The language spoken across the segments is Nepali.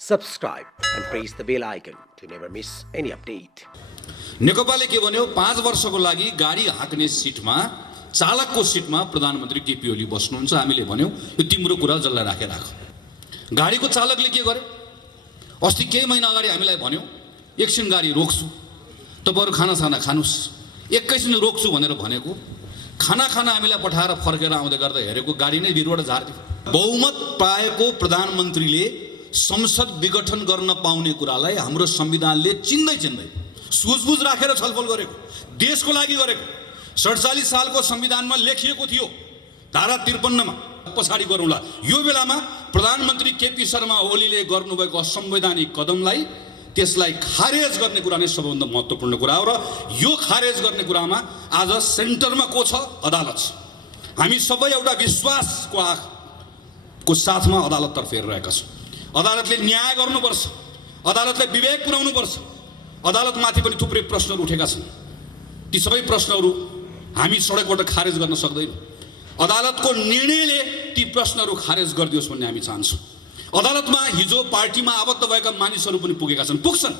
subscribe and press the bell icon to never miss any update. नेकपाले के भन्यो 5 वर्षको लागि गाडी हाँक्ने सिटमा चालकको सिटमा प्रधानमन्त्री केपी ओली बस्नुहुन्छ। हामीले भन्यौ यो तिम्रो कुरा जल्ला राखेर राख। गाडीको चालकले के गर्यो? अस्ति केही महिना अगाडि हामीलाई भन्यो एकछिन गाडी रोक्छु, तपाईहरु खाना खानुस्। 21 दिन रोक्छु भनेर भनेको खाना हामीलाई पठाएर फर्केर आउँदै गर्दा हेरेको गाडी नै भिरबाट झार्दियो। बहुमत पाएको प्रधानमन्त्रीले संसद विघटन गर्न पाउने कुरालाई हाम्रो संविधानले चिन्दै सुझबुझ राखेर छलफल गरेको, देशको लागि गरेको। 47 सालको संविधानमा लेखिएको थियो धारा 53 मा, पछाडी गरौँला। यो बेलामा प्रधानमन्त्री केपी शर्मा ओलीले गर्नुभएको असंवैधानिक कदमलाई त्यसलाई खारेज गर्ने कुरा नै सबैभन्दा महत्त्वपूर्ण कुरा हो। र यो खारेज गर्ने कुरामा आज सेन्टरमा को छ? अदालत छ। हामी सबै एउटा विश्वासको आँखको साथमा अदालततर्फ हेरिरहेका छौँ। अदालतले न्याय गर्नुपर्छ, अदालतले विवेक पुर्याउनुपर्छ। अदालतमाथि पनि थुप्रै प्रश्नहरू उठेका छन्। ती सबै प्रश्नहरू हामी सडकबाट खारेज गर्न सक्दैनौँ। अदालतको निर्णयले ती प्रश्नहरू खारेज गरिदियोस् भन्ने हामी चाहन्छौँ। अदालतमा हिजो पार्टीमा आबद्ध भएका मानिसहरू पनि पुगेका छन्, पुग्छन्।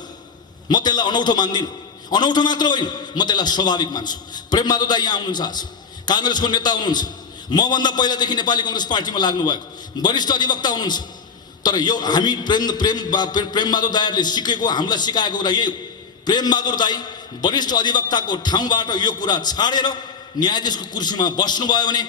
म त्यसलाई अनौठो मान्दिनँ, अनौठो मात्र होइन, म त्यसलाई स्वाभाविक मान्छु। प्रेमबहादुर दाइ यहाँ आउनुहुन्छ, आज काङ्ग्रेसको नेता हुनुहुन्छ, मभन्दा पहिलादेखि नेपाली काङ्ग्रेस पार्टीमा लाग्नु भएको वरिष्ठ अधिवक्ता हुनुहुन्छ। तर यो हामी प्रेमबहादुर दाइहरूले सिकेको, हामीलाई सिकाएको कुरा यही हो। प्रेमबहादुर दाइ वरिष्ठ अधिवक्ताको ठाउँबाट यो कुरा छाडेर न्यायाधीशको कुर्सीमा बस्नुभयो भने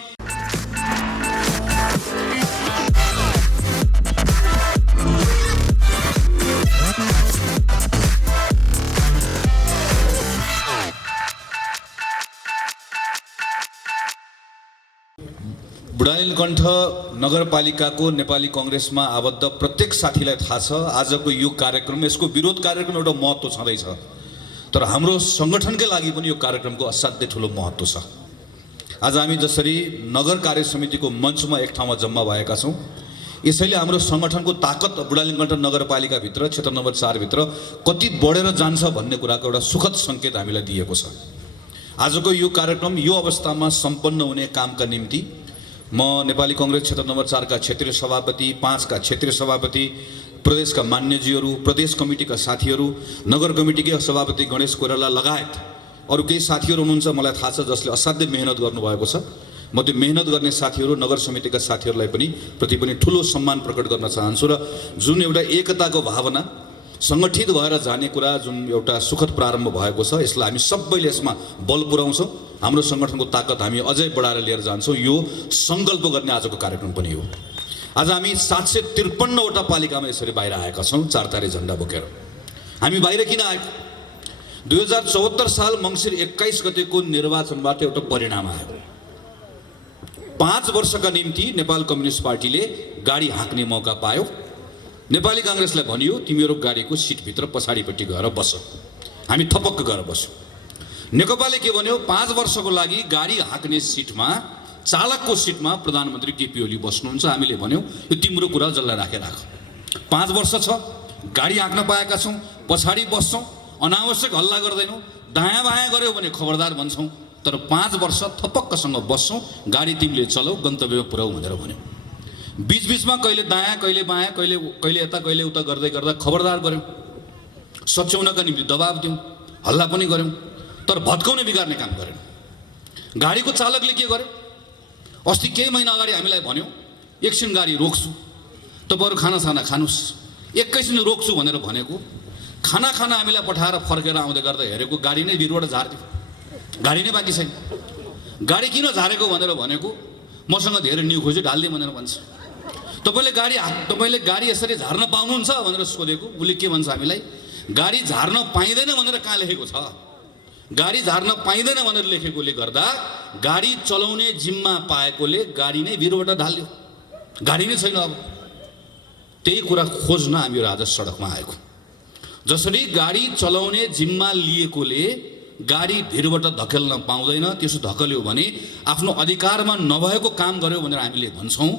बुढानीलकण्ठ नगरपालिकाको नेपाली काङ्ग्रेसमा आबद्ध प्रत्येक साथीलाई थाहा छ आजको यो कार्यक्रम, यसको विरोध कार्यक्रम एउटा महत्त्व छँदैछ। तर हाम्रो सङ्गठनकै लागि पनि यो कार्यक्रमको असाध्यै ठुलो महत्त्व छ। आज हामी जसरी नगर कार्य समितिको मञ्चमा एक ठाउँमा जम्मा भएका छौँ, यसैले हाम्रो सङ्गठनको ताकत बुढानीलकण्ठ नगरपालिकाभित्र क्षेत्र नम्बर 4 भित्र कति बढेर जान्छ भन्ने कुराको एउटा सुखद सङ्केत हामीलाई दिएको छ। आजको यो कार्यक्रम यो अवस्थामा सम्पन्न हुने कामका निम्ति म नेपाली काङ्ग्रेस क्षेत्र नम्बर 4 का क्षेत्रीय सभापति, 5 का क्षेत्रीय सभापति, प्रदेशका मान्यजीहरू, प्रदेश कमिटीका साथीहरू, नगर कमिटीकै सभापति गणेश कोइराला लगायत अरू केही साथीहरू हुनुहुन्छ मलाई थाहा छ जसले असाध्यै मेहनत गर्नुभएको छ। म त्यो मेहनत गर्ने साथीहरू, नगर समितिका साथीहरूलाई प्रति पनि ठुलो सम्मान प्रकट गर्न चाहन्छु। र जुन एउटा एकताको भावना, सङ्गठित भएर जाने कुरा जुन एउटा सुखद प्रारम्भ भएको छ, यसलाई हामी सबैले यसमा बल पुर्याउँछौँ। हाम्रो सङ्गठनको ताकत हामी अझै बढाएर लिएर जान्छौँ। यो सङ्कल्प गर्ने आजको कार्यक्रम पनि हो। आज हामी 753वटा पालिकामा यसरी बाहिर आएका छौँ, 4 तारे झन्डा बोकेर। हामी बाहिर किन आएको? 2074 साल मङ्सिर 21 गतेको निर्वाचनबाट एउटा परिणाम आयो। 5 वर्षका निम्ति नेपाल कम्युनिस्ट पार्टीले गाडी हाँक्ने मौका पायो। नेपाली काङ्ग्रेसलाई भनियो तिमीहरू गाडीको सिटभित्र पछाडिपट्टि गएर बस। हामी थपक्क गएर बस्यौँ। नेकपाले के भन्यो? 5 वर्षको लागि गाडी हाँक्ने सिटमा चालकको सिटमा प्रधानमन्त्री केपी ओली बस्नुहुन्छ। हामीले भन्यौ यो तिम्रो कुरा जल्ला राखेर राख। 5 वर्ष छ, गाडी हाँक्न पाएका छौँ, पछाडि बस्छौँ, अनावश्यक हल्ला गर्दैनौँ, दायाँ बायाँ गऱ्यौ भने खबरदार भन्छौँ। तर 5 वर्ष थपक्कसँग बस्छौँ, गाडी तिमीले चलाऊ, गन्तव्यमा पुर्याऊ भनेर भन्यौँ। बीचमा कहिले दायाँ कहिले बायाँ कहिले यता कहिले उता गर्दा खबरदार गऱ्यौँ, सच्याउनका निम्ति दबाब दियौँ, हल्ला पनि गऱ्यौँ। तर भत्काउने बिगार्ने काम गरेन। गाडीको चालकले के गर्यो? अस्ति केही महिना अगाडि हामीलाई भन्यो एकछिन गाडी रोक्छु, तपाईहरु खाना खानुस्। 21 दिन रोक्छु भनेर भनेको खाना हामीलाई पठाएर फर्केर आउँदै गर्दा हेरेको गाडी नै भिरबाट झार्दियो। गाडी नै बाँकी छैन। गाडी किन झारेको भनेर भनेको मसँग धेरै न्यु खोजी ढाल्दिए भनेर भन्छ। तपाईले गाडी यसरी झार्न पाउनुहुन्छ भनेर सोधेको, उसले के भन्छ हामीलाई? गाडी झार्न पाइँदैन भनेर कहाँ लेखेको छ? गाडी झार्न पाइँदैन भनेर लेखेकोले गर्दा गाडी चलाउने जिम्मा पाएकोले गाडी नै भिरबाट ढाल्यो। गाडी नै छैन। अब त्यही कुरा खोज्न हामीहरू आज सडकमा आएको। जसरी गाडी चलाउने जिम्मा लिएकोले गाडी भिरबाट धकेल्न पाउँदैन, त्यसो धकेल्यो भने आफ्नो अधिकारमा नभएको काम गर्यो भनेर हामीले भन्छौँ।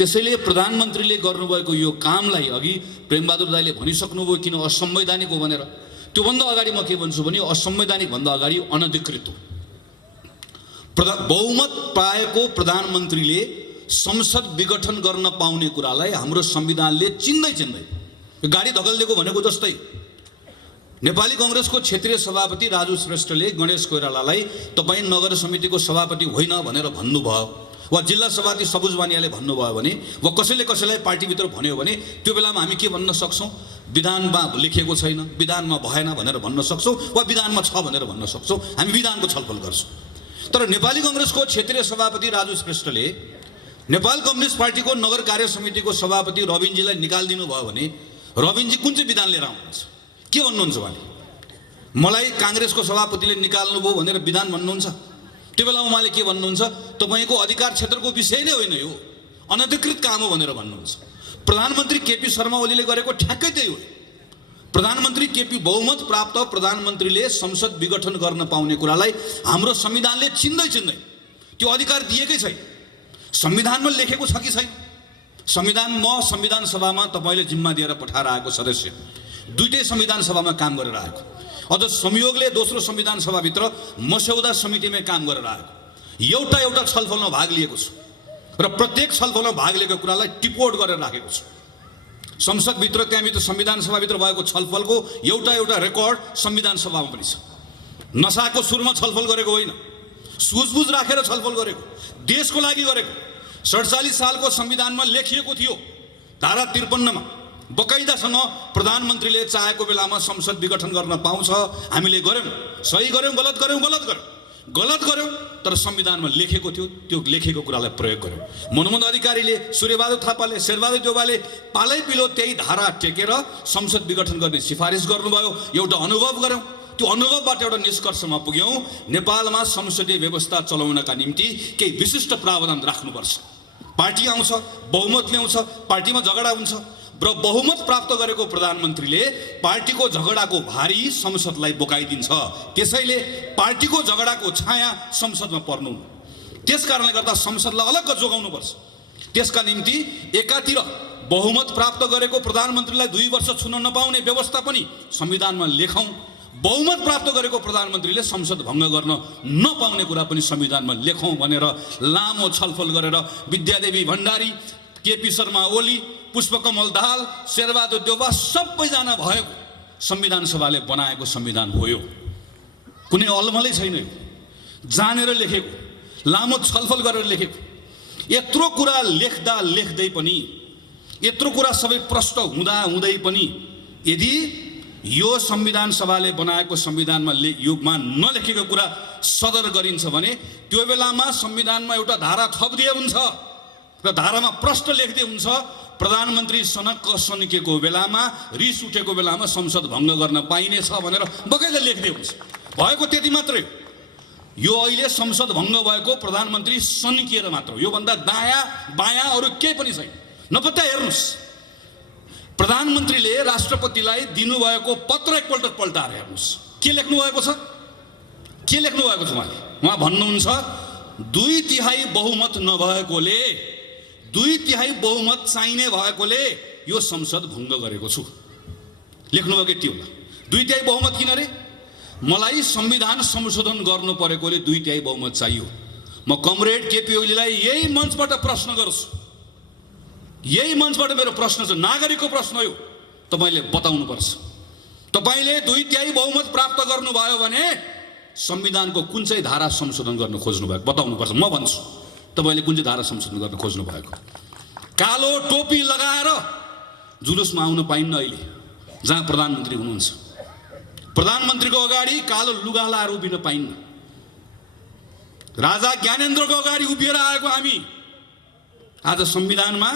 त्यसैले प्रधानमन्त्रीले गर्नुभएको यो कामलाई अघि प्रेमबहादुर दाइले भनिसक्नुभयो किन असंवैधानिक हो भनेर। त्योभन्दा अगाडि म के भन्छु भने असंवैधानिक भन्दा अगाडि अनधिकृत हो। बहुमत पाएको प्रधानमन्त्रीले संसद विघटन गर्न पाउने कुरालाई हाम्रो संविधानले चिन्दै गाडी धकलिदिएको भनेको जस्तै नेपाली कांग्रेसको क्षेत्रीय सभापति राजु श्रेष्ठले गणेश कोइरालालाई तपाईँ नगर समितिको सभापति होइन भनेर भन्नुभयो वा जिल्ला सभापति सबुज बानियाले भन्नुभयो भने वा कसैले कसैलाई पार्टीभित्र भन्यो भने त्यो बेलामा हामी के भन्न सक्छौँ? विधानमा लेखिएको छैन, विधानमा भएन भनेर भन्न सक्छौँ वा विधानमा छ भनेर भन्न सक्छौँ। हामी विधानको छलफल गर्छौँ। तर नेपाली कांग्रेसको क्षेत्रीय सभापति राजु श्रेष्ठले नेपाल कम्युनिस्ट पार्टीको नगर कार्य समितिको सभापति रविनजीलाई निकालिदिनु भयो भने रविनजी कुन चाहिँ विधान लिएर आउनुहुन्छ? के भन्नुहुन्छ उहाँले? मलाई कांग्रेसको सभापतिले निकाल्नुभयो भनेर विधान भन्नुहुन्छ? त्यो बेला उहाँले के भन्नुहुन्छ? तपाईँको अधिकार क्षेत्रको विषय नै होइन, यो अनधिकृत काम हो भनेर भन्नुहुन्छ। प्रधानमन्त्री केपी शर्मा ओलीले गरेको ठ्याक्कै त्यही हो। प्रधानमन्त्री केपी बहुमत प्राप्त प्रधानमन्त्रीले संसद विघटन गर्न पाउने कुरालाई हाम्रो संविधानले चिन्दै त्यो अधिकार दिएकै छैन। संविधानमा लेखेको छ कि छैन? संविधान सभामा तपाईले जिम्मा दिएर पठाएर आएको सदस्य दुईटै संविधान सभामा काम गरेर आएको, अझ संयोगले दोस्रो संविधान सभाभित्र मस्यौदा समितिमा काम गरेर आएको, एउटा छलफलमा भाग लिएको छु र प्रत्येक छलफलमा भाग लिएको कुरालाई टिपोट गरेर राखेको छु। संसदभित्र त्यहाँभित्र संविधान सभाभित्र भएको छलफलको एउटा रेकर्ड संविधान सभामा पनि छ। नसाको सुरमा छलफल गरेको होइन, सुझबुझ राखेर छलफल गरेको, देशको लागि गरेको। 47 सालको संविधानमा लेखिएको थियो धारा 53 मा बकाइदासँग प्रधानमन्त्रीले चाहेको बेलामा संसद विघटन गर्न पाउँछ। हामीले गर्यौं, सही गर्यौं, गलत गर्यौं, तर संविधानमा लेखेको थियो, त्यो लेखेको कुरालाई प्रयोग गर्यौं। मनमोहन अधिकारीले, सूर्यबहादुर थापाले, शेरबहादुर देउवाले पालै पिलो त्यही धारा टेकेर संसद विघटन गर्ने सिफारिस गर्नुभयो। एउटा अनुभव गर्यौं, त्यो अनुभवबाट एउटा निष्कर्षमा पुग्यौं, नेपालमा संसदीय व्यवस्था चलाउनका निम्ति केही विशिष्ट प्रावधान राख्नुपर्छ। पार्टी आउँछ, बहुमत ल्याउँछ, पार्टीमा झगडा हुन्छ र बहुमत प्राप्त गरेको प्रधानमन्त्रीले पार्टीको झगडाको भारी संसदलाई बोकाइदिन्छ। त्यसैले पार्टीको झगडाको छाया संसदमा पर्नु, त्यसकारणले गर्दा संसदलाई अलग जोगाउनुपर्छ। त्यसका निम्ति एकातिर बहुमत प्राप्त गरेको प्रधानमन्त्रीलाई 2 वर्ष छुन नपाउने व्यवस्था पनि संविधानमा लेखौं, बहुमत प्राप्त गरेको प्रधानमन्त्रीले संसद भङ्ग गर्न नपाउने कुरा पनि संविधानमा लेखौं भनेर लामो छलफल गरेर विद्यादेवी भण्डारी, केपी शर्मा ओली, पुष्पकमल दाहाल, शेरबहादुर देउवा सबैजना भएको संविधान सभाले बनाएको संविधान हो। यो कुनै अलमलै छैन, यो जानेर लेखेको, लामो छलफल गरेर लेखेको। यत्रो कुरा लेख्दै पनि, यत्रो कुरा सबै प्रष्ट हुँदै पनि यदि यो संविधान सभाले बनाएको संविधानमा युगमा नलेखेको कुरा सदर गरिन्छ भने त्यो बेलामा संविधानमा एउटा धारा थपिदिए हुन्छ र धारामा प्रष्ट लेख्दै हुन्छ, प्रधानमन्त्री सनक्क सन्किएको बेलामा, रिस उठेको बेलामा संसद भङ्ग गर्न पाइनेछ भनेर बगैँचा लेख्दै हुन्छ। भएको त्यति मात्रै। यो अहिले संसद भङ्ग भएको प्रधानमन्त्री सन्किएर मात्र, यो भन्दा दायाँ बायाँ अरू केही पनि छैन। नपत्ता हेर्नुस्, प्रधानमन्त्रीले राष्ट्रपतिलाई दिनुभएको पत्र एकपल्ट पल्टाएर हेर्नुस्, के लेख्नु भएको छ? उहाँ भन्नुहुन्छ 2/3 बहुमत नभएकोले, 2/3 बहुमत चाहिने भएकोले यो संसद भङ्ग गरेको छु। लेख्नुभयो के त्यो होला? 2/3 बहुमत किन रे? मलाई संविधान संशोधन गर्नु परेकोले 2/3 बहुमत चाहियो। म कमरेड केपी ओलीलाई यही मञ्चबाट प्रश्न गर्छु, यही मञ्चबाट मेरो प्रश्न छ, नागरिकको प्रश्न हो। तपाईले बताउनुपर्छ, तपाईले 2/3 बहुमत प्राप्त गर्नुभयो भने संविधानको कुन चाहिँ धारा संशोधन गर्न खोज्नु भएको बताउनुपर्छ। म भन्छु तपाईले कुन चाहिँ धारा संशोधन गर्न खोज्नु भएको। कालो टोपी लगाएर जुलुसमा आउन पाइन्न अहिले जहाँ प्रधानमन्त्री हुनुहुन्छ। प्रधानमन्त्रीको अगाडि कालो लुगा लाएर उभिन पाइन्न। राजा ज्ञानेन्द्रको अगाडि उभिएर आएको हामी आज संविधानमा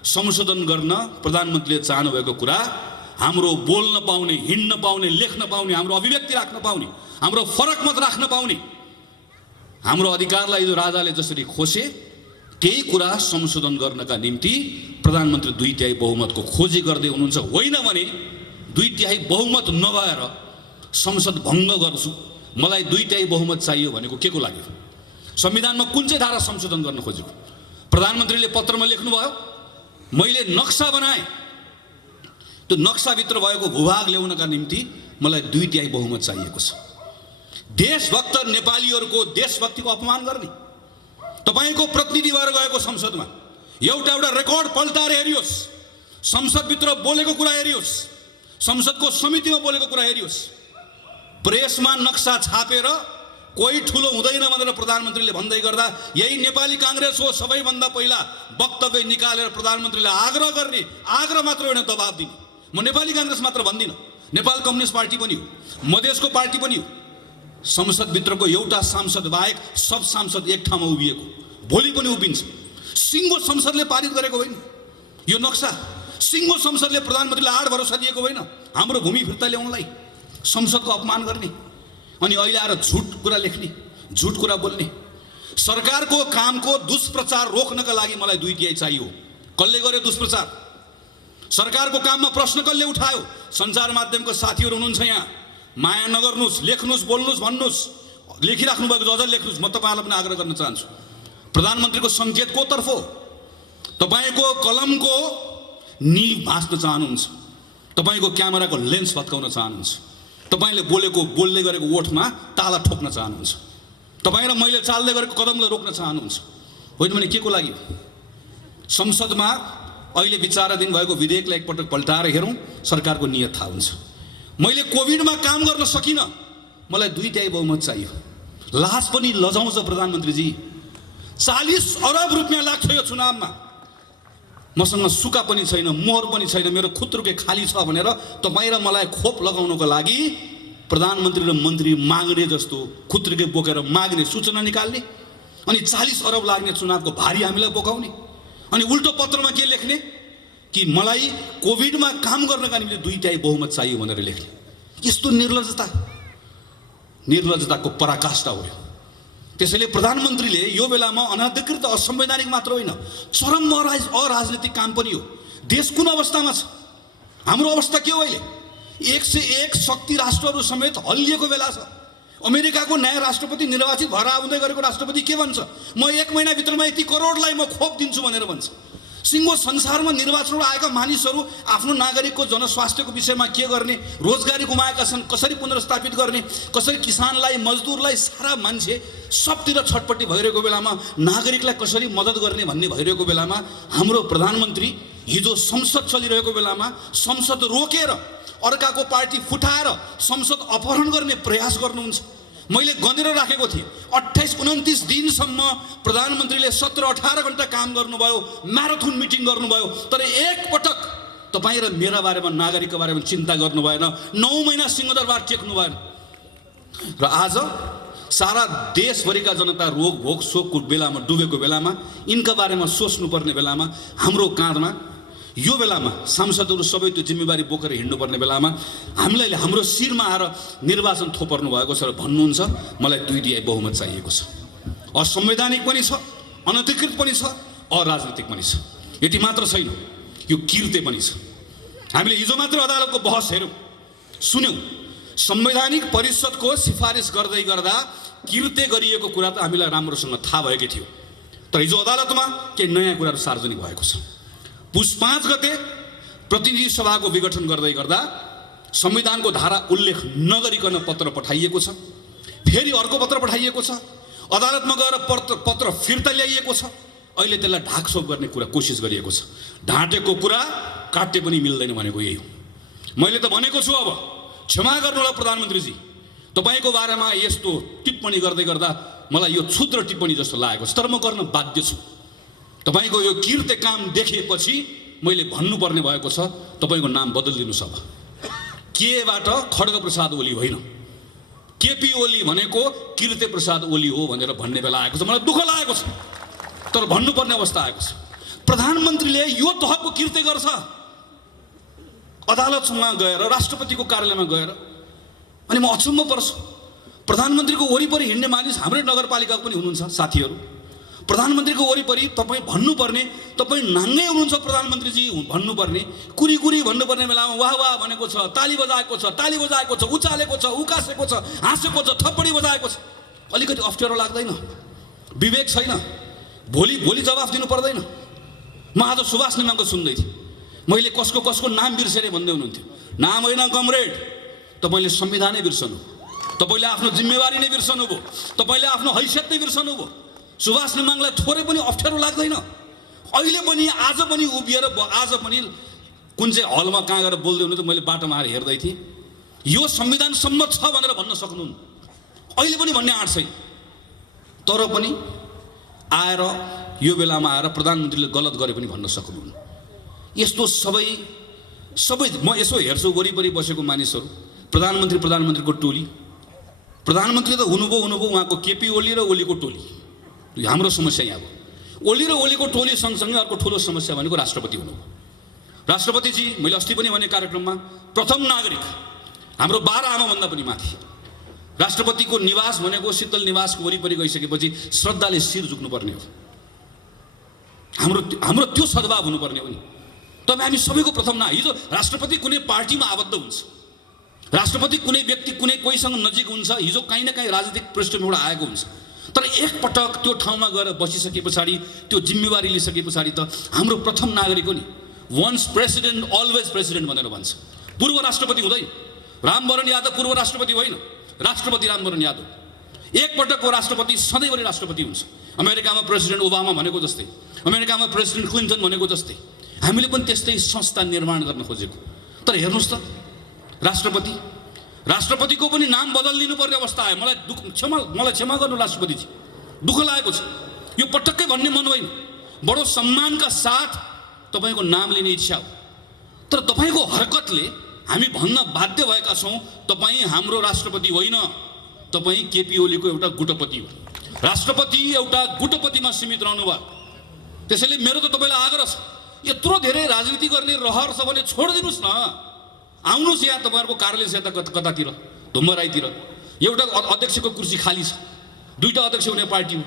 संशोधन गर्न प्रधानमन्त्रीले चाहनु भएको कुरा, हाम्रो बोल्न पाउने, हिँड्न पाउने, लेख्न पाउने, हाम्रो अभिव्यक्ति राख्न पाउने, हाम्रो फरक मत राख्न पाउने, हाम्रो अधिकारलाई जो राजाले जसरी खोसे त्यही कुरा संशोधन गर्नका निम्ति प्रधानमन्त्री 2/3 बहुमतको खोजी गर्दै हुनुहुन्छ। होइन भने 2/3 बहुमत नभएर संसद भङ्ग गर्छु, मलाई 2/3 बहुमत चाहियो भनेको के को लागि? संविधानमा कुन चाहिँ धारा संशोधन गर्न खोजेको? प्रधानमन्त्रीले पत्रमा लेख्नुभयो, मैले नक्सा बनाएँ, त्यो नक्साभित्र भएको भूभाग ल्याउनका निम्ति मलाई 2/3 बहुमत चाहिएको छ। देशभक्त नेपालीहरूको देशभक्तिको अपमान गर्ने, तपाईँको प्रतिनिधि भएर गएको संसदमा एउटा रेकर्ड पल्टाएर हेरियोस्। संसदभित्र बोलेको कुरा हेरियोस्, संसदको समितिमा बोलेको कुरा हेरियोस्। प्रेसमा नक्सा छापेर कोही ठुलो हुँदैन भनेर प्रधानमन्त्रीले भन्दै गर्दा यही नेपाली काङ्ग्रेस हो सबैभन्दा पहिला वक्तव्य निकालेर प्रधानमन्त्रीले आग्रह गर्ने, आग्रह मात्र होइन दबाब दिने। म नेपाली काङ्ग्रेस मात्र भन्दिनँ, नेपाल कम्युनिस्ट पार्टी पनि हो, मधेसको पार्टी पनि हो। संसदभित्रको एउटा सांसद बाहेक सब सांसद एक ठाउँमा उभिएको, भोलि पनि उभिन्छ। सिङ्गो संसदले पारित गरेको होइन यो नक्सा, सिङ्गो संसदले प्रधानमन्त्रीले आड भरोसा दिएको होइन हाम्रो भूमि फिर्ता ल्याउनलाई। संसदको अपमान गर्ने अनि अहिले आएर झुट कुरा लेख्ने, झुट कुरा बोल्ने। सरकारको कामको दुष्प्रचार रोक्नका लागि मलाई 2/3 चाहियो। कसले गर्यो दुष्प्रचार? सरकारको काममा प्रश्न कसले उठायो? सञ्चार माध्यमको साथीहरू हुनुहुन्छ यहाँ, माया नगर्नुहोस्, लेख्नुहोस्, बोल्नुहोस्, भन्नुहोस्, लेखिराख्नु भएको अझ लेख्नुहोस्। म तपाईँलाई पनि आग्रह गर्न चाहन्छु, प्रधानमन्त्रीको सङ्केत को तर्फ हो? तपाईँको कलमको निभ भाँच्न चाहनुहुन्छ, तपाईँको क्यामेराको लेन्स भत्काउन चाहनुहुन्छ, तपाईँले बोल्दै गरेको ओठमा ताला ठोक्न चाहनुहुन्छ, तपाईँ र मैले चाल्दै गरेको कदमलाई रोक्न चाहनुहुन्छ। होइन भने के को लागि? संसदमा अहिले विचाराधीन भएको विधेयकलाई एकपटक पल्टाएर हेरौँ, सरकारको नियत थाहा हुन्छ। मैले कोभिडमा काम गर्न सकिनँ, मलाई 2/3 बहुमत चाहियो। लाज पनि लजाउँछ प्रधानमन्त्रीजी। 40 अरब रुपियाँ लाग्छ यो चुनावमा, मसँग सुका पनि छैन, मोहर पनि छैन, मेरो खुत्रुके खाली छ भनेर तपाईँ र मलाई खोप लगाउनको लागि प्रधानमन्त्री र मन्त्री माग्ने जस्तो खुत्रुके बोकेर माग्ने, सूचना निकाल्ने, अनि 40 अरब लाग्ने चुनावको भारी हामीलाई बोकाउने, अनि उल्टो पत्रमा के लेख्ने कि मलाई कोभिडमा काम गर्नका निम्ति 2/3 बहुमत चाहियो भनेर लेख्ने। यस्तो निर्लज्जताको पराकाष्ठा हो। त्यसैले प्रधानमन्त्रीले यो बेलामा अनधिकृत, असंवैधानिक मात्र होइन, चरम अराजनीतिक काम पनि हो। देश कुन अवस्थामा छ? हाम्रो अवस्था के हो अहिले? 101 शक्ति राष्ट्रहरू समेत हल्लिएको बेला छ। अमेरिकाको नयाँ राष्ट्रपति निर्वाचित भएर आउँदै गरेको राष्ट्रपति के भन्छ? म 1 महिनाभित्रमा यति करोडलाई म खोप दिन्छु भनेर भन्छ। सिङ्गो संसारमा निर्वाचनबाट आएका मानिसहरू आफ्नो नागरिकको जनस्वास्थ्यको विषयमा के गर्ने, रोजगारी गुमाएका छन् कसरी पुनर्स्थापित गर्ने, कसरी किसानलाई, मजदुरलाई, सारा मान्छे सबतिर छटपट्टि भइरहेको बेलामा नागरिकलाई कसरी मद्दत गर्ने भन्ने भइरहेको बेलामा हाम्रो प्रधानमन्त्री हिजो संसद चलिरहेको बेलामा संसद रोकेर अर्काको पार्टी फुटाएर संसद अपहरण गर्ने प्रयास गर्नुहुन्छ। मैले गनेर राखेको थिएँ 28-29 दिनसम्म प्रधानमन्त्रीले 17-18 घण्टा काम गर्नुभयो, म्याराथन मिटिङ गर्नुभयो, तर एक पटक तपाईँ र मेरा बारेमा, नागरिकको बारेमा चिन्ता गर्नु भएन। 9 महिना सिंहदरबार टेक्नु भएन। र आज सारा देशभरिका जनता रोग भोग शोकको बेलामा डुबेको बेलामा, यिनका बारेमा सोच्नुपर्ने बेलामा, हाम्रो काँधमा यो बेलामा सांसदहरू सबै त्यो जिम्मेवारी बोकेर हिँड्नुपर्ने बेलामा हामीलाई हाम्रो शिरमा आएर निर्वाचन थोपर्नु भएको छ र भन्नुहुन्छ मलाई 2/3 बहुमत चाहिएको छ। असंवैधानिक पनि छ, अनधिकृत पनि छ, अराजनीतिक पनि छ। यति मात्र छैन, यो किर्ते पनि छ। हामीले हिजो मात्र अदालतको बहस हेर्यौँ, सुन्यौँ। संवैधानिक परिषदको सिफारिस गर्दै गर्दा किर्ते गरिएको कुरा त हामीलाई राम्रोसँग थाहा भएकै थियो, तर हिजो अदालतमा केही नयाँ कुराहरू सार्वजनिक भएको छ। पुस 5 गते प्रतिनिधि सभाको विघटन गर्दै गर्दा संविधानको धारा उल्लेख नगरिकन पत्र पठाइएको छ, फेरि अर्को पत्र पठाइएको छ, अदालतमा गएर पत्र फिर्ता ल्याइएको छ। अहिले त्यसलाई ढाकछोप गर्ने कुरा कोसिस गरिएको छ। ढाँटेको कुरा काट्टे पनि मिल्दैन भनेको यही हो। मैले त भनेको छु, अब क्षमा गर्नु होला प्रधानमन्त्रीजी, तपाईँको बारेमा यस्तो टिप्पणी गर्दै गर्दा मलाई यो क्षुद्र टिप्पणी जस्तो लागेको छ, तर म गर्न बाध्य छु। तपाईँको यो किर्ते काम देखेपछि मैले भन्नुपर्ने भएको छ, तपाईँको नाम बदलिदिनुहोस्। अब केबाट खड्गप्रसाद ओली होइन, केपी ओली भनेको किर्ते प्रसाद ओली हो भनेर भन्ने बेला आएको छ। मलाई दुःख लागेको छ, तर भन्नुपर्ने अवस्था आएको छ। प्रधानमन्त्रीले यो तहको किर्ते गर्छ, अदालतमा गएर, राष्ट्रपतिको कार्यालयमा गएर। अनि म अचम्म पर्छु, प्रधानमन्त्रीको वरिपरि हिँड्ने मानिस हाम्रै नगरपालिकाको पनि हुनुहुन्छ साथीहरू। प्रधानमन्त्रीको वरिपरि तपाईँ भन्नुपर्ने, तपाईँ नाङ्गै हुनुहुन्छ प्रधानमन्त्रीजी भन्नुपर्ने, कुरी भन्नुपर्ने बेलामा वाह वाह भनेको छ, ताली बजाएको छ, उचालेको छ, उकासेको छ, हाँसेको छ, थप्पडी बजाएको छ। अलिकति अप्ठ्यारो लाग्दैन? विवेक छैन? भोलि जवाफ दिनु पर्दैन? म आज सुभाष नेमाङको सुन्दै थिएँ, मैले कसको नाम बिर्सेर भन्दै हुनुहुन्थ्यो। नाम होइन कमरेड, तपाईँले संविधानै बिर्सनु, तपाईँले आफ्नो जिम्मेवारी नै बिर्सनु भयो, तपाईँले आफ्नो हैसियत नै बिर्सनु भयो। सुभाष नेमाङलाई थोरै पनि अप्ठ्यारो लाग्दैन? अहिले पनि, आज पनि उभिएर, आज पनि कुन चाहिँ हलमा कहाँ गएर बोल्दै हुनु त मैले बाटोमा आएर हेर्दै थिएँ। यो संविधान सम्मत छ भनेर भन्न सक्नुहुन्न, अहिले पनि भन्ने आँट छैन। तर पनि आएर यो बेलामा आएर प्रधानमन्त्रीले गलत गरे पनि भन्न सक्नुहुन्न। यस्तो सबै म यसो हेर्छु वरिपरि बसेको मानिसहरू, प्रधानमन्त्रीको टोली, प्रधानमन्त्री त हुनुभयो उहाँको केपी ओली र ओलीको टोली। हाम्रो समस्या यहाँ हो। ओली र ओलीको टोली सँगसँगै अर्को ठुलो समस्या भनेको राष्ट्रपति हुनुभयो। राष्ट्रपतिजी, मैले अस्ति पनि भने कार्यक्रममा, प्रथम नागरिक, हाम्रो 12 आमाभन्दा पनि माथि। राष्ट्रपतिको निवास भनेको शीतल निवासको वरिपरि गइसकेपछि श्रद्धाले शिर झुक्नुपर्ने हो। हाम्रो त्यो सद्भाव हुनुपर्ने हो नि। तपाईँ हामी सबैको प्रथम हिजो राष्ट्रपति कुनै पार्टीमा आबद्ध हुन्छ, राष्ट्रपति कुनै व्यक्ति कोहीसँग नजिक हुन्छ, हिजो काहीँ न काहीँ राजनीतिक पृष्ठभूमिबाट आएको हुन्छ। तर एकपटक त्यो ठाउँमा गएर बसिसके पछाडि, त्यो जिम्मेवारी लिइसके पछाडि त हाम्रो प्रथम नागरिक हो नि। वन्स प्रेसिडेन्ट अलवेज प्रेसिडेन्ट भनेर भन्छ। पूर्व राष्ट्रपति हुँदैन। रामवरण यादव पूर्व राष्ट्रपति होइन, राष्ट्रपति रामवरण यादव। एकपटकको राष्ट्रपति सधैँभरि राष्ट्रपति हुन्छ। अमेरिकामा प्रेसिडेन्ट ओबामा भनेको जस्तै, अमेरिकामा प्रेसिडेन्ट क्लिन्टन भनेको जस्तै हामीले पनि त्यस्तै संस्था निर्माण गर्न खोजेको। तर हेर्नुहोस् त, राष्ट्रपतिको पनि नाम बदलिदिनु पर्ने अवस्था आयो। मलाई क्षमा गर्नु राष्ट्रपतिजी, दुःख लागेको छ। यो पटक्कै भन्ने मन होइन। बडो सम्मानका साथ तपाईँको नाम लिने इच्छा हो। तर तपाईँको हरकतले हामी भन्न बाध्य भएका छौँ, तपाईँ हाम्रो राष्ट्रपति होइन, तपाईँ केपी ओलीको एउटा गुटपति हो। राष्ट्रपति एउटा गुटपतिमा सीमित रहनुभयो। त्यसैले मेरो त तपाईँलाई आग्रह छ, यत्रो धेरै राजनीति गर्ने रहर छ भने छोडिदिनुहोस् न। आउनुहोस् यहाँ तपाईँहरूको कार्यालय यता कतातिर, धुम्बराईतिर एउटा अध्यक्षको कुर्सी खाली छ। 2टा अध्यक्ष हुने पार्टी हो,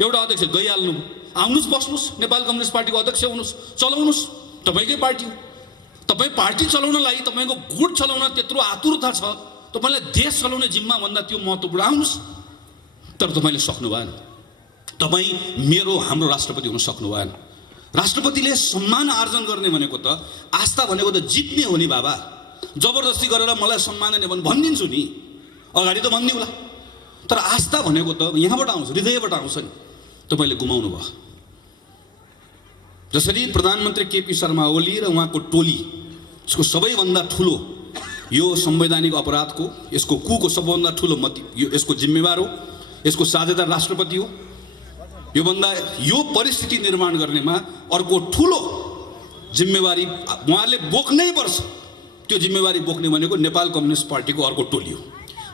एउटा अध्यक्ष गइहाल्नु। आउनुहोस्, बस्नुहोस्, नेपाल कम्युनिस्ट पार्टीको अध्यक्ष हुनुहोस्, चलाउनुहोस्। तपाईँकै पार्टी हो। तपाईँ पार्टी चलाउनलाई, तपाईँको गुट चलाउन त्यत्रो आतुरता छ, तपाईँलाई देश चलाउने जिम्मा भन्दा त्यो महत्त्वपूर्ण। आउनुहोस्। तर तपाईँले सक्नु भएन। तपाईँ हाम्रो राष्ट्रपति हुन सक्नु भएन। राष्ट्रपतिले सम्मान आर्जन गर्ने भनेको त, आस्था भनेको त जित्ने हो नि बाबा। जबरजस्ती गरेर मलाई सम्मान नै भनिदिन्छु नि, अगाडि त भनिदिउँला। तर आस्था भनेको त यहाँबाट आउँछ, हृदयबाट आउँछ नि। तपाईँले गुमाउनु भयो। जसरी प्रधानमन्त्री केपी शर्मा ओली र उहाँको टोली, यसको सबैभन्दा ठुलो यो संवैधानिक अपराधको, यसको कुको सबैभन्दा ठुलो यसको जिम्मेवार हो, यसको साझेदार राष्ट्रपति हो। यो परिस्थिति निर्माण गर्नेमा अर्को ठुलो जिम्मेवारी उहाँले बोक्नै पर्छ। त्यो जिम्मेवारी बोक्ने भनेको नेपाल कम्युनिस्ट पार्टीको अर्को टोली हो।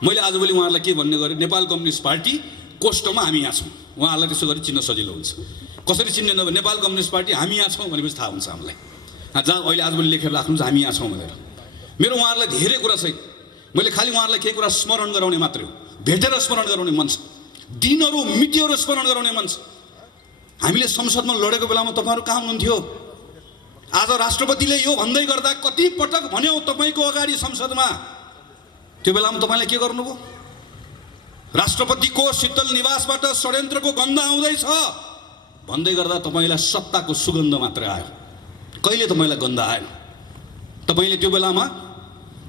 मैले आजभोलि उहाँहरूलाई के भन्ने गरेँ, नेपाल कम्युनिस्ट पार्टी कोष्टमा हामी यहाँ छौँ। उहाँहरूलाई त्यसो गरी चिन्न सजिलो हुन्छ। कसरी चिन्ने नभए नेपाल कम्युनिस्ट पार्टी हामी यहाँ छौँ भनेपछि थाहा हुन्छ हामीलाई। जहाँ अहिले आजभोलि लेखेर राख्नुहुन्छ हामी यहाँ छौँ भनेर। मेरो उहाँहरूलाई धेरै कुरा छैन। मैले खालि उहाँहरूलाई केही कुरा स्मरण गराउने मात्रै हो। भेटेर स्मरण गराउने मन छ, दिनहरू मितिहरू स्मरण गराउने मन छ। हामीले संसदमा लडेको बेलामा तपाईँहरू कहाँ हुनुहुन्थ्यो? आज राष्ट्रपतिले यो भन्दै गर्दा कति पटक भन्यौ तपाईँको अगाडि संसदमा, त्यो बेलामा तपाईँले के गर्नुभयो? राष्ट्रपतिको शीतल निवासबाट षड्यन्त्रको गन्ध आउँदैछ भन्दै गर्दा तपाईँलाई सत्ताको सुगन्ध मात्रै आयो, कहिले तपाईँलाई गन्ध आएन। तपाईँले त्यो बेलामा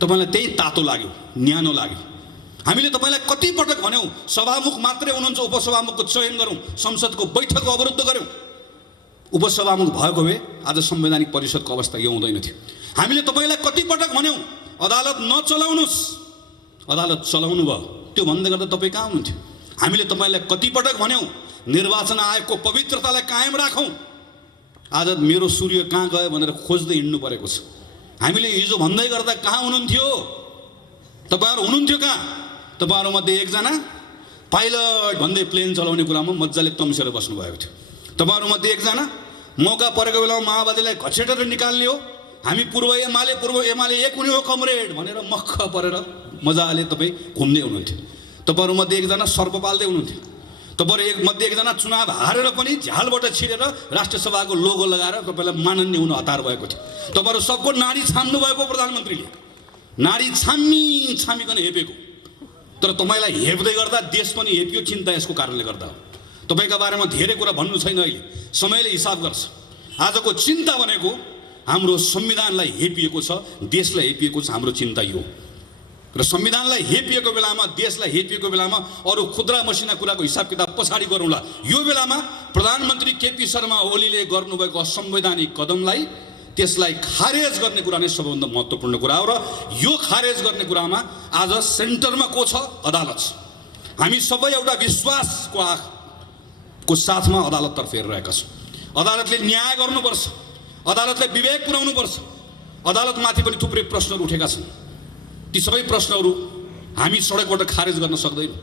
तपाईँलाई त्यही तातो लाग्यो, न्यानो लाग्यो। हामीले तपाईँलाई कति पटक भन्यौँ सभामुख मात्रै हुनुहुन्छ, उपसभामुखको चयन गरौँ, संसदको बैठकको अवरुद्ध गरौँ। उपसभामुख भएको भए आज संवैधानिक परिषदको अवस्था यो हुँदैन थियो। हामीले तपाईँलाई कति पटक भन्यौँ अदालत नचलाउनुहोस्, अदालत चलाउनु भयो। त्यो भन्दै गर्दा तपाईँ कहाँ हुनुहुन्थ्यो? हामीले तपाईँलाई कति पटक भन्यौँ निर्वाचन आयोगको पवित्रतालाई कायम राखौँ। आज मेरो सूर्य कहाँ गयो भनेर खोज्दै हिँड्नु परेको छ। हामीले हिजो भन्दै गर्दा कहाँ हुनुहुन्थ्यो? तपाईँहरू हुनुहुन्थ्यो कहाँ? तपाईँहरूमध्ये एकजना पाइलट भन्दै प्लेन चलाउने कुरामा मजाले तम्सेर बस्नुभएको थियो। तपाईँहरूमध्ये एकजना मौका परेको बेलामा माओवादीलाई घचेटेर निकाल्ने हो, हामी पूर्व एमाले एक हुने हो कमरेड भनेर मख परेर मजाले तपाईँ घुम्दै हुनुहुन्थ्यो। तपाईँहरूमध्ये एकजना सर्प पाल्दै हुनुहुन्थ्यो। तपाईँहरूमध्ये एकजना चुनाव हारेर पनि झ्यालबाट छिरेर राष्ट्रिय सभाको लोगो लगाएर तपाईँलाई माननीय हुन हतार भएको थियो। तपाईँहरू सबको नाडी छान्नु भएको प्रधानमन्त्रीले, नाडी छामिकन हेपेको। तर तपाईँलाई हेप्दै गर्दा देश पनि हेपियो, चिन्ता यसको कारणले गर्दा हो। तपाईँका बारेमा धेरै कुरा भन्नु छैन, अहिले समयले हिसाब गर्छ। आजको चिन्ता भनेको हाम्रो संविधानलाई हेपिएको छ, देशलाई हेपिएको छ, हाम्रो चिन्ता यो। र संविधानलाई हेपिएको बेलामा, देशलाई हेपिएको बेलामा अरू खुद्रा मसिना कुराको हिसाब किताब पछाडि गरौँला। यो बेलामा प्रधानमन्त्री केपी शर्मा ओलीले गर्नुभएको असंवैधानिक कदमलाई त्यसलाई खारेज गर्ने कुरा नै सबैभन्दा महत्त्वपूर्ण कुरा हो। र यो खारेज गर्ने कुरामा आज सेन्टरमा को छ? अदालत छ। हामी सबै एउटा विश्वासको आँखको साथमा अदालततर्फ हेरिरहेका छौँ। अदालतले न्याय गर्नुपर्छ, अदालतले विवेक पुर्याउनुपर्छ। अदालतमाथि पनि थुप्रै प्रश्नहरू उठेका छन्। ती सबै प्रश्नहरू हामी सडकबाट खारेज गर्न सक्दैनौँ।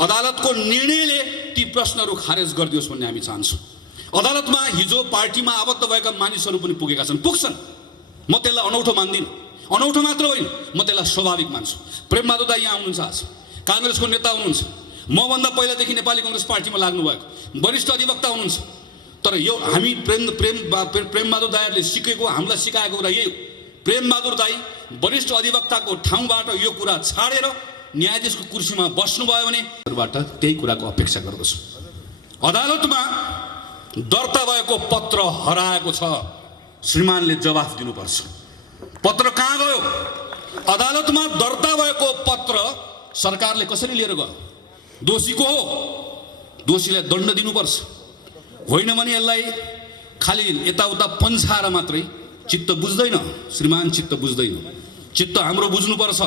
अदालतको निर्णयले ती प्रश्नहरू खारेज गरिदियोस् भन्ने हामी चाहन्छौँ। अदालतमा हिजो पार्टीमा आबद्ध भएका मानिसहरू पनि पुगेका छन्, पुग्छन्। म त्यसलाई अनौठो मान्दिनँ। अनौठो मात्र होइन, म त्यसलाई स्वाभाविक मान्छु। प्रेमबहादुर दाइ यहाँ हुनुहुन्छ, आज काङ्ग्रेसको नेता हुनुहुन्छ, मभन्दा पहिलादेखि नेपाली कङ्ग्रेस पार्टीमा लाग्नु भएको वरिष्ठ अधिवक्ता हुनुहुन्छ। तर यो हामी प्रेमबहादुर दाइहरूले सिकेको, हामीलाई सिकाएको कुरा यही हो। प्रेमबहादुर दाइ वरिष्ठ अधिवक्ताको ठाउँबाट यो कुरा छाडेर न्यायाधीशको कुर्सीमा बस्नुभयो भने त्यही कुराको अपेक्षा गर्दछु। अदालतमा दर्ता भएको पत्र हराएको छ, श्रीमानले जवाफ दिनुपर्छ। पत्र कहाँ गयो? अदालतमा दर्ता भएको पत्र सरकारले कसरी लिएर गयो? दोषी को हो? दोषीलाई दण्ड दिनुपर्छ। होइन भने यसलाई खालि यताउता पन्छाएर मात्रै चित्त बुझ्दैन श्रीमान, चित्त बुझ्दैन। चित्त हाम्रो बुझ्नुपर्छ।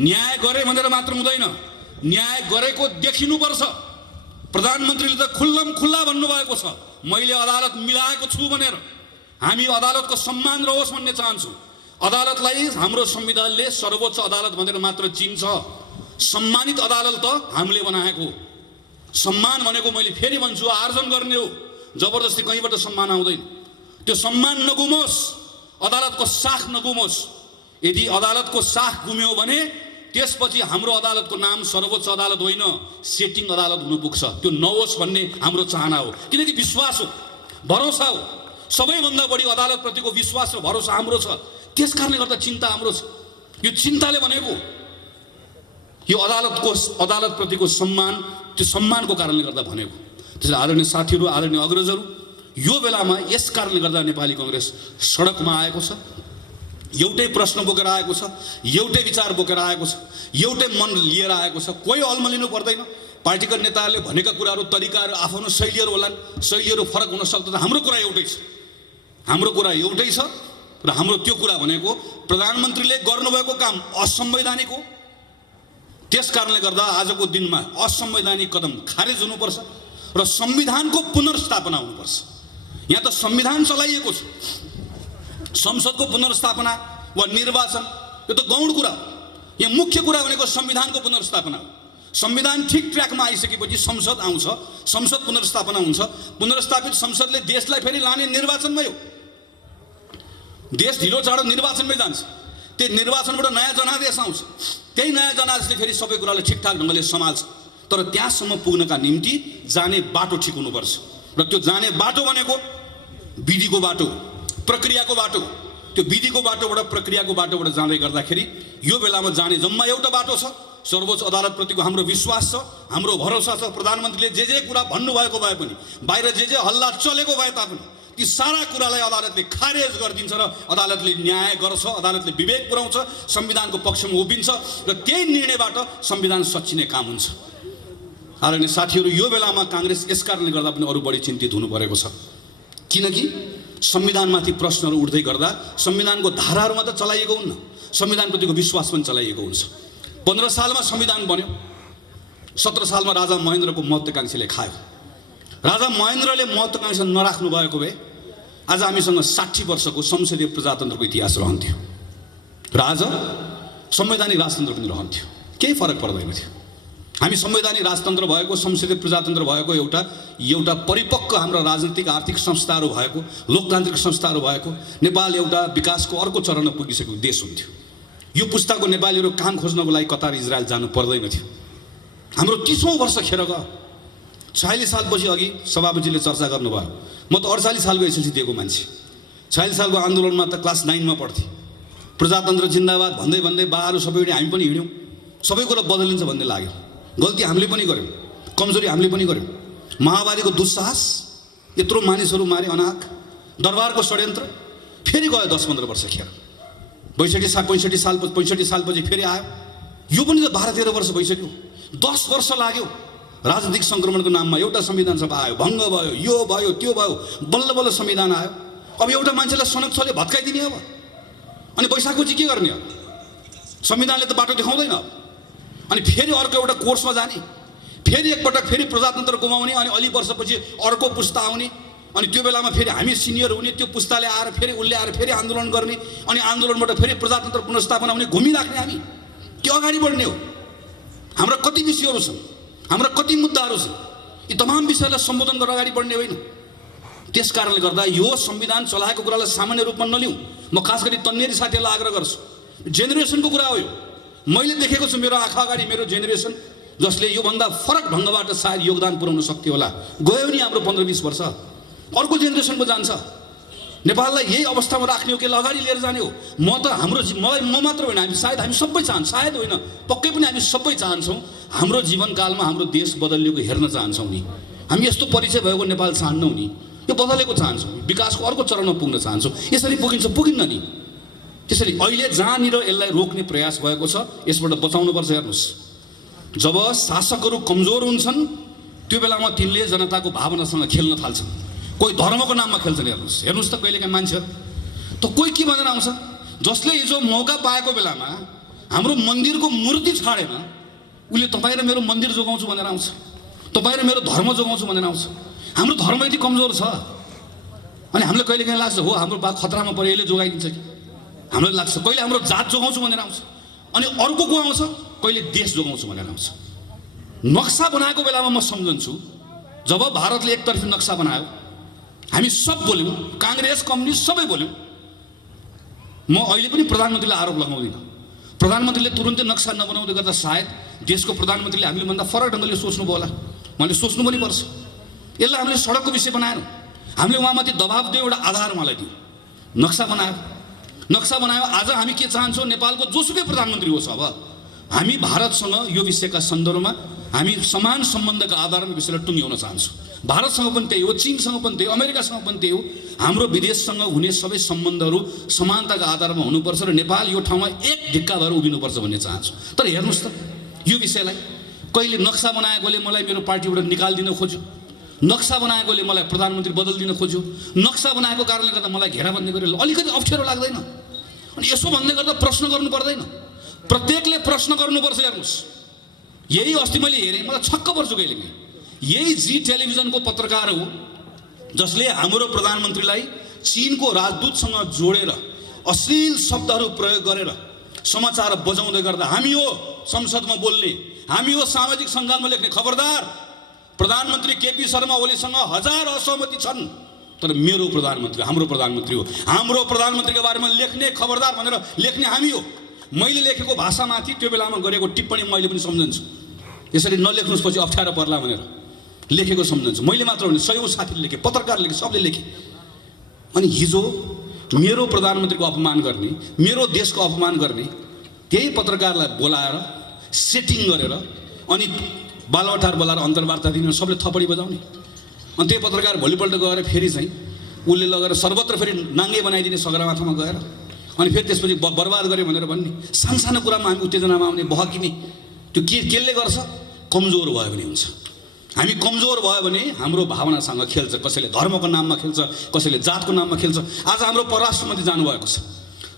न्याय गरे भनेर मात्र हुँदैन, न्याय गरेको देखिनुपर्छ। प्रधानमन्त्रीले त खुल्लम खुल्ला भन्नुभएको छ, मैले अदालत मिलाएको छु भनेर। हामी अदालतको सम्मान रहोस् भन्ने चाहन्छौँ। अदालतलाई हाम्रो संविधानले सर्वोच्च अदालत भनेर मात्र चिन्छ। सम्मानित अदालत त हामीले बनाएको। सम्मान भनेको मैले फेरि भन्छु आर्जन गर्ने हो, जबरजस्ती कहीँबाट सम्मान आउँदैन। त्यो सम्मान नगुमोस्, अदालतको साख नगुमोस्। यदि अदालतको साख गुम्यो भने त्यसपछि हाम्रो अदालतको नाम सर्वोच्च अदालत होइन, सेटिङ अदालत हुनु पुग्छ। त्यो नहोस् भन्ने हाम्रो चाहना हो। किनकि विश्वास हो, भरोसा हो। सबैभन्दा बढी अदालतप्रतिको विश्वास र भरोसा हाम्रो छ। त्यस कारणले गर्दा चिन्ता हाम्रो छ। यो चिन्ताले भनेको यो अदालतप्रतिको सम्मान, त्यो सम्मानको कारणले गर्दा भनेको। त्यसैले आदरणीय साथीहरू, आदरणीय अग्रजहरू, यो बेलामा यस कारणले गर्दा नेपाली कङ्ग्रेस सडकमा आएको छ। एउटै प्रश्न बोकेर आएको छ, एउटै विचार बोकेर आएको छ, एउटै मन लिएर आएको छ। कोही अल्मलिनु पर्दैन। पार्टीका नेताहरूले भनेका कुराहरू, तरिकाहरू, आफ्नो शैलीहरू होलान्, शैलीहरू फरक हुन सक्दैन। हाम्रो कुरा एउटै छ, हाम्रो कुरा एउटै छ। र हाम्रो त्यो कुरा भनेको प्रधानमन्त्रीले गर्नुभएको काम असंवैधानिक हो। त्यस कारणले गर्दा आजको दिनमा असंवैधानिक कदम खारेज हुनुपर्छ र संविधानको पुनर्स्थापना हुनुपर्छ। यहाँ त संविधान चलाइएको छ, संसदको पुनर्स्थापना वा निर्वाचन यो त गौण कुरा हो। यहाँ मुख्य कुरा भनेको संविधानको पुनर्स्थापना हो। संविधान ठिक ट्र्याकमा आइसकेपछि संसद आउँछ, संसद पुनर्स्थापना हुन्छ। पुनर्स्थापित संसदले देशलाई फेरि लाने निर्वाचनमै हो। देश ढिलो चाँडो निर्वाचनमै जान्छ। त्यो निर्वाचनबाट नयाँ जनादेश आउँछ। त्यही नयाँ जनादेशले फेरि सबै कुरालाई ठिकठाक ढङ्गले सम्हाल्छ। तर त्यहाँसम्म पुग्नका निम्ति जाने बाटो ठिक हुनुपर्छ। र त्यो जाने बाटो भनेको विधिको बाटो, प्रक्रियाको बाटो। त्यो विधिको बाटोबाट, प्रक्रियाको बाटोबाट जाँदै गर्दाखेरि यो बेलामा जाने जम्मा एउटा बाटो छ। सर्वोच्च अदालतप्रतिको हाम्रो विश्वास छ, हाम्रो भरोसा छ। प्रधानमन्त्रीले जे कुरा भन्नुभएको भए पनि, बाहिर जे हल्ला चलेको भए तापनि ती सारा कुरालाई अदालतले खारेज गरिदिन्छ र अदालतले न्याय गर्छ, अदालतले विवेक पुर्याउँछ, संविधानको पक्षमा उभिन्छ र त्यही निर्णयबाट संविधान सच्चिने काम हुन्छ। आदरणीय साथीहरू, यो बेलामा काङ्ग्रेस यस कारणले गर्दा पनि अरू बढी चिन्तित हुनु परेको छ। किनकि संविधानमाथि प्रश्नहरू उठ्दै गर्दा संविधानको धाराहरूमा त चलाइएको हुन्न, संविधानप्रतिको विश्वास पनि चलाइएको हुन्छ। 15 सालमा संविधान बन्यो, 17 सालमा राजा महेन्द्रको महत्त्वाकांक्षीले खायो। राजा महेन्द्रले महत्त्वाकांक्षा नराख्नु भएको भए आज हामीसँग 60 वर्षको संसदीय प्रजातन्त्रको इतिहास रहन्थ्यो र आज संवैधानिक राजतन्त्र पनि रहन्थ्यो। केही फरक पर्दैन थियो। हामी संवैधानिक राजतन्त्र भएको, संसदीय प्रजातन्त्र भएको, एउटा परिपक्व हाम्रो राजनीतिक आर्थिक संस्थाहरू भएको, लोकतान्त्रिक संस्थाहरू भएको नेपाल एउटा विकासको अर्को चरणमा पुगिसकेको देश हुन्थ्यो। यो पुस्ताको नेपालीहरू काम खोज्नको लागि कतार, इजरायल जानु पर्दैन थियो। हाम्रो 30औं वर्ष खेर गयो। 46 सालपछि अघि सभापतिले चर्चा गर्नुभयो। म त 48 सालको एसएलसी दिएको मान्छे। 46 सालको आन्दोलनमा त क्लास 9 मा पढ्थेँ। प्रजातन्त्र जिन्दाबाद भन्दै भन्दै बाहरू सबै हामी पनि हिँड्यौँ। सबै कुरा बदलिन्छ भन्ने लाग्यो। गल्ती हामीले पनि गऱ्यौँ, कमजोरी हामीले पनि गऱ्यौँ। माओवादीको दुस्साहस, यत्रो मानिसहरू मारे अनाहक, दरबारको षड्यन्त्र फेरि गयो 10-15 वर्ष खेर। 65 सालपछि फेरि आयो। यो पनि त 12-13 वर्ष भइसक्यो। 10 वर्ष लाग्यो। राजनीतिक सङ्क्रमणको नाममा एउटा संविधान सभा आयो, भङ्ग भयो, यो भयो, त्यो भयो, बल्ल बल्ल संविधान आयो। अब एउटा मान्छेलाई सनक छले भत्काइदिने अब अनि वैशाखको चाहिँ के गर्ने अब संविधानले त बाटो देखाउँदैन अनि फेरि अर्को एउटा कोर्समा जाने फेरि एकपटक फेरि प्रजातन्त्र गुमाउने अनि अलि वर्षपछि अर्को पुस्ता आउने अनि त्यो बेलामा फेरि हामी सिनियर हुने त्यो पुस्ताले आएर फेरि उसले आएर फेरि आन्दोलन गर्ने अनि आन्दोलनबाट फेरि प्रजातन्त्र पुनर्स्थापना हुने घुमिराख्ने हामी के अगाडि बढ्ने हो हाम्रा कति विषयहरू छन् हाम्रा कति मुद्दाहरू छन् यी तमाम विषयलाई सम्बोधन गरेर अगाडि बढ्ने होइन त्यस कारणले गर्दा यो संविधान चलाएको कुरालाई सामान्य रूपमा नलिउँ म खास गरी तन्नेरी साथीहरूलाई आग्रह गर्छु जेनेरेसनको कुरा हो यो मैले देखेको छु मेरो आँखा अगाडि मेरो जेनेरेसन जसले योभन्दा फरक ढङ्गबाट सायद योगदान पुर्याउन सक्थ्यो होला गयो नि हाम्रो 15-20 वर्ष अर्को जेनेरेसनको जान्छ नेपाललाई यही अवस्थामा राख्ने हो कि अगाडि लिएर जाने हो म त मलाई म मात्र होइन हामी सबै चाहन्छौँ सायद होइन पक्कै पनि हामी सबै चाहन्छौँ हाम्रो जीवनकालमा हाम्रो देश बदलिएको हेर्न चाहन्छौँ नि हामी यस्तो परिचय भएको नेपाल चाहन्नौँ नि यो बदलेको चाहन्छौँ विकासको अर्को चरणमा पुग्न चाहन्छौँ यसरी पुगिन्न नि त्यसैले अहिले जहाँनिर यसलाई रोक्ने प्रयास भएको छ यसबाट बचाउनुपर्छ हेर्नुहोस् जब शासकहरू कमजोर हुन्छन् त्यो बेलामा तिनले जनताको भावनासँग खेल्न थाल्छन् कोही धर्मको नाममा खेल्छन् हेर्नुहोस् त कहिलेकाहीँ मान्छेहरू त कोही के भनेर आउँछ जसले हिजो मौका पाएको बेलामा हाम्रो मन्दिरको मूर्ति छाडेन उसले तपाईँ र मेरो मन्दिर जोगाउँछु भनेर आउँछ तपाईँ र मेरो धर्म जोगाउँछु भनेर आउँछ हाम्रो धर्म यति कमजोर छ अनि हामीलाई कहिलेकाहीँ लाग्छ हो हाम्रो बा खतरामा पऱ्यो यसले जोगाइदिन्छ कि हामीलाई लाग्छ कहिले हाम्रो जात जोगाउँछु भनेर आउँछ अनि अर्को को आउँछ कहिले देश जोगाउँछु भनेर आउँछ नक्सा बनाएको बेलामा म सम्झन्छु जब भारतले एकतर्फी नक्सा बनायो हामी सब बोल्यौँ काङ्ग्रेस कम्युनिस्ट सबै बोल्यौँ म अहिले पनि प्रधानमन्त्रीलाई आरोप लगाउँदिनँ प्रधानमन्त्रीले तुरुन्तै नक्सा नबनाउँदै गर्दा सायद देशको प्रधानमन्त्रीले हामीले भन्दा फरक ढङ्गले सोच्नुभयो होला उहाँले सोच्नु पनि पर्छ यसलाई हामीले सडकको विषय बनाएनौँ हामीले उहाँमाथि दबाब दियो एउटा आधार उहाँलाई दियो नक्सा बनायो आज हामी के चाहन्छौँ नेपालको जोसुकै प्रधानमन्त्री होस् अब हामी भारतसँग यो विषयका सन्दर्भमा हामी समान सम्बन्धका आधारमा विषयलाई टुङ्ग्याउन चाहन्छौँ भारतसँग पनि त्यही हो चीनसँग पनि त्यही हो अमेरिकासँग पनि त्यही हो हाम्रो विदेशसँग हुने सबै सम्बन्धहरू समानताका आधारमा हुनुपर्छ र नेपाल यो ठाउँमा एक ढिक्का भएर उभिनुपर्छ भन्ने चाहन्छु तर हेर्नुहोस् त यो विषयलाई कहिले नक्सा बनाएकोले मलाई मेरो पार्टीबाट निकालिदिन खोज्यो नक्सा बनाएकोले मलाई प्रधानमन्त्री बदलिदिन खोज्यो नक्सा बनाएको कारणले गर्दा मलाई घेराबन्दी गरेर अलिकति अप्ठ्यारो लाग्दैन अनि यसो भन्दै गर्दा प्रश्न गर्नु पर्दैन प्रत्येकले प्रश्न गर्नुपर्छ हेर्नुहोस् यही अस्ति मैले हेरेँ मलाई छक्क पर्छु कहिलेकाहीँ यही जी टेलिभिजनको पत्रकार हो जसले हाम्रो प्रधानमन्त्रीलाई चीनको राजदूतसँग जोडेर अश्लील शब्दहरू प्रयोग गरेर समाचार बजाउँदै गर्दा हामी हो संसदमा बोल्ने हामी हो सामाजिक सञ्जालमा लेख्ने खबरदार प्रधानमन्त्री केपी शर्मा ओलीसँग 1000 असहमति छन् तर मेरो प्रधानमन्त्री हाम्रो प्रधानमन्त्री हो हाम्रो प्रधानमन्त्रीको बारेमा लेख्ने खबरदार भनेर लेख्ने हामी हो मैले लेखेको भाषामाथि त्यो बेलामा गरेको टिप्पणी मैले पनि सम्झन्छु यसरी नलेख्नुहोस् पछि अप्ठ्यारो पर्ला भनेर लेखेको सम्झन्छु मैले मात्र होइन सयौँ साथीले लेखे पत्रकारले लेखे सबले लेखे अनि हिजो मेरो प्रधानमन्त्रीको अपमान गर्ने मेरो देशको अपमान गर्ने त्यही पत्रकारलाई बोलाएर सेटिङ गरेर अनि बालवटार बोलाएर अन्तर्वार्ता दिने सबले थपडी बजाउने अनि त्यही पत्रकार भोलिपल्ट गएर फेरि चाहिँ उसले लगेर सर्वत्र फेरि नाङ्गे बनाइदिने सगरमाथामा गएर अनि फेरि त्यसपछि बर्बाद गऱ्यो भनेर भन्ने सानसानो कुरामा हामी उत्तेजनामा आउने बहकिने त्यो केले गर्छ कमजोर भयो भने हुन्छ हामी कमजोर भयो भने हाम्रो भावनासँग खेल्छ कसैले धर्मको नाममा खेल्छ कसैले जातको नाममा खेल्छ आज हाम्रो परराष्ट्र मन्त्री जानुभएको छ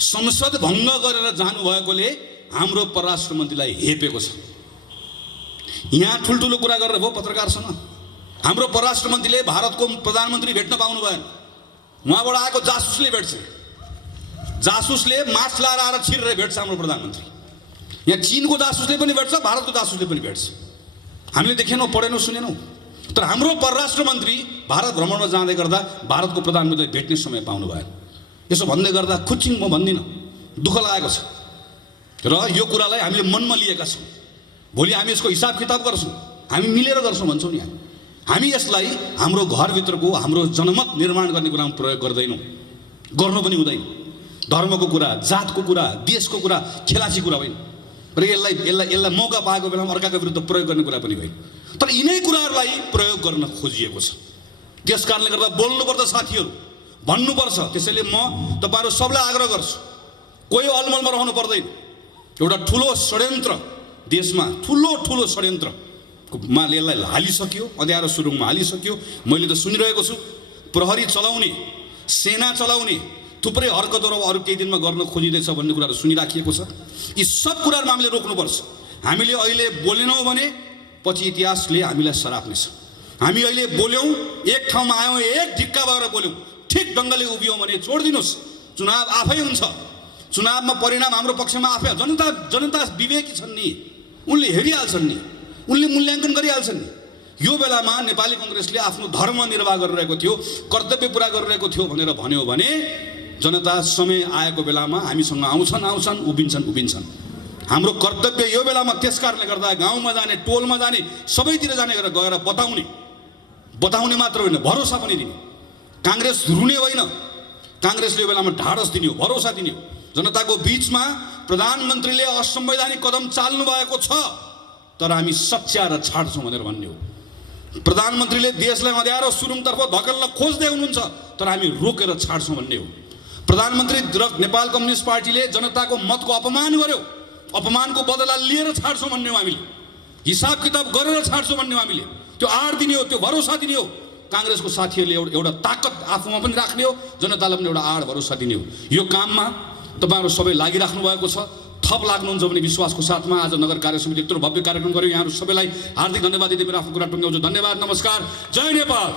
संसद भङ्ग गरेर जानुभएकोले हाम्रो परराष्ट्र मन्त्रीलाई हेपेको छ यहाँ ठुल्ठुलो कुरा गरेर भयो पत्रकारसँग हाम्रो परराष्ट्र मन्त्रीले भारतको प्रधानमन्त्री भेट्न पाउनु भएन उहाँबाट आएको जासुसले भेट्छ जासुसले मार्च लाएर आएर छिरेर भेट्छ हाम्रो प्रधानमन्त्री यहाँ चीनको जासुसले पनि भेट्छ भारतको जासुसले पनि भेट्छ हामीले देखेनौँ पढेनौँ सुनेनौँ तर हाम्रो परराष्ट्र मन्त्री भारत भ्रमणमा जाँदै गर्दा भारतको प्रधानमन्त्रीलाई भेट्ने समय पाउनु भएन यसो भन्दै गर्दा खुच्चिङ म भन्दिनँ दुःख लागेको छ र यो कुरालाई हामीले मनमा लिएका छौँ भोलि हामी यसको हिसाब किताब गर्छौँ हामी मिलेर गर्छौँ भन्छौँ नि हामी यसलाई हाम्रो घरभित्रको हाम्रो जनमत निर्माण गर्ने कुरामा प्रयोग गर्दैनौँ गर्नु पनि हुँदैन धर्मको कुरा जातको कुरा देशको कुरा खेलाची कुरा होइन र यसलाई मौका पाएको बेलामा अर्काको विरुद्ध प्रयोग गर्ने कुरा पनि होइन तर यिनै कुराहरूलाई प्रयोग गर्न खोजिएको छ त्यस कारणले गर्दा बोल्नुपर्छ साथीहरू भन्नुपर्छ त्यसैले म तपाईँहरू सबलाई आग्रह गर्छु कोही अलमलमा रहनु पर्दैन एउटा ठुलो षड्यन्त्र देशमा ठुलो षड्यन्त्रमा यसलाई हालिसक्यो अँध्यारो सुरुङमा हालिसक्यो मैले त सुनिरहेको छु प्रहरी चलाउने सेना चलाउने थुप्रै हरकतहरू अरू केही दिनमा गर्न खोजिँदैछ भन्ने कुराहरू सुनिराखिएको छ। यी सब कुराहरू हामीले रोक्नुपर्छ। हामीले अहिले बोलेनौँ भने पछि इतिहासले हामीलाई सराप्नेछ। हामी अहिले बोल्यौँ, एक ठाउँमा आयौँ, एक ढिक्का भएर बोल्यौँ, ठिक ढङ्गले उभियौँ भने छोडिदिनुहोस्, चुनाव आफै हुन्छ। चुनावमा परिणाम हाम्रो पक्षमा आफै। जनता विवेकी छन् नि, उनले हेरिहाल्छन् नि, उनले मूल्याङ्कन गरिहाल्छन् नि। यो बेलामा नेपाली कङ्ग्रेसले आफ्नो धर्म निर्वाह गरिरहेको थियो, कर्तव्य पुरा गरिरहेको थियो भनेर भन्यो भने जनता समय आएको बेलामा हामीसँग आउँछन्, उभिन्छन्। हाम्रो कर्तव्य यो बेलामा त्यस कारणले गर्दा गाउँमा जाने, टोलमा जाने, सबैतिर जाने गरेर गएर बताउने मात्र होइन, भरोसा पनि दिने। काङ्ग्रेस रुने होइन, काङ्ग्रेसले यो बेलामा ढाडस दिने हो, भरोसा दिने हो। जनताको बीचमा प्रधानमन्त्रीले असंवैधानिक कदम चाल्नु भएको छ, तर हामी सच्याएर छाड्छौँ भनेर भन्ने हो। प्रधानमन्त्रीले देशलाई अँध्यारो सुरुङतर्फ धकेल्न खोज्दै हुनुहुन्छ, तर हामी रोकेर छाड्छौँ भन्ने हो। प्रधानमन्त्री र नेपाल कम्युनिस्ट पार्टीले जनताको मतको अपमान गर्यो, अपमानको बदला लिएर छाड्छौँ भन्ने हो। हामीले हिसाब किताब गरेर छाड्छौँ भन्ने हो। हामीले त्यो आड दिने हो, त्यो भरोसा दिने हो। काङ्ग्रेसको साथीहरूले एउटा ताकत आफूमा पनि राख्ने हो, जनतालाई पनि एउटा आड भरोसा दिने हो। यो काममा तपाईँहरू सबै लागिराख्नु भएको छ। थप लाग्नुहुन्छ भने विश्वासको साथमा आज नगर कार्य समिति यत्रो भव्य कार्यक्रम गर्यो। यहाँहरू सबैलाई हार्दिक धन्यवाद दिँदै मेरो आफ्नो कुरा टुङ्ग्याउँछु। धन्यवाद, नमस्कार, जय नेपाल।